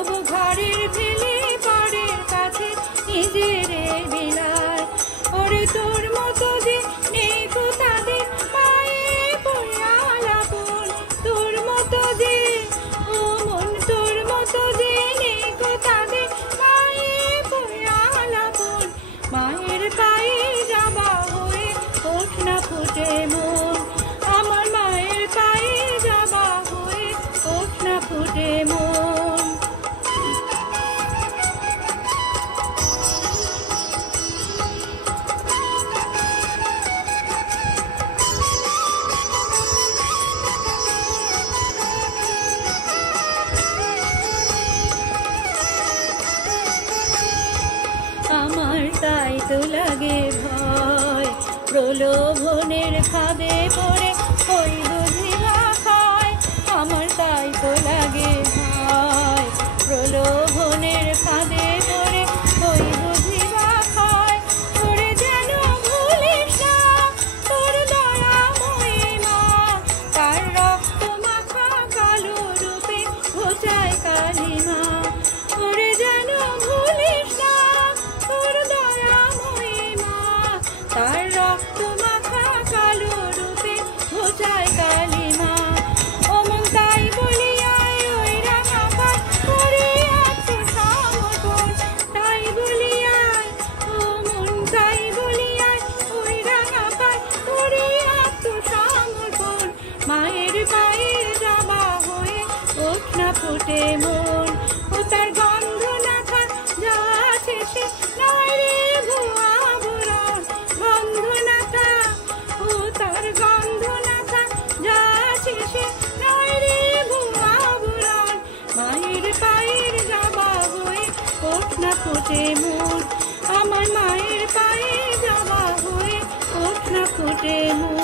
তবু ঘরের ছেলে পরের কাছে নিজের বিলায়। ওরে তোর মতো যে নেই গো তাদের মায়ে পয়াল আপন, তোর মতো যে ও মন, তোর মতো যে নেই গো তাদের মায়ে পয়াল আপন। মায়ের পায়ে যাবা হয়ে ওঠ না ফুটে মন, আমার মায়ের পায়ে যাবা হয়ে ওঠ না ফুটে মন। আমার তাই তো লাগে ভয়, প্রলোভনের ফাঁদে পড়ে ওই বুঝি না খায়। আমার তাই তো লাগে ভয়, প্রলোভনের ফাঁদে পড়ে ওই বুঝি না খায়। তোরে যেন ভুলিস না তোর দয়াময়ী মা, তার রক্ত মাখা কালো রূপে ঘোচায় কালিমা। তোরে যেন ভুলিস না তোর দয়াময়ী মা, তার রক্ত মাখা কালো রূপে ঘোচায় কালিমা। ও মন তাই বলিয়ায় ওই রাঙা পাঠ করে আত্মসমর্পণ, তাই বলিয়ায় ও মন, তাই বলিয়ায় ওই রাঙা পাঠ করে আত্মসমর্পণ। মায়ের পায়ে যাবা হয়ে ওঠ না ফুটে মন, ও তার গন্ধ না থাক যা আছে সে নয় রে ভুয়া বরণ। গন্ধ না থাক, ও তার গন্ধ না থাক যা আছে সে নয় রে ভুয়া বরণ। মায়ের পায়ের যাবা হয়ে ওঠ না ফুটে মন, আমার মায়ের পায়ে যাবা হয়ে ওঠ না ফুটে মন।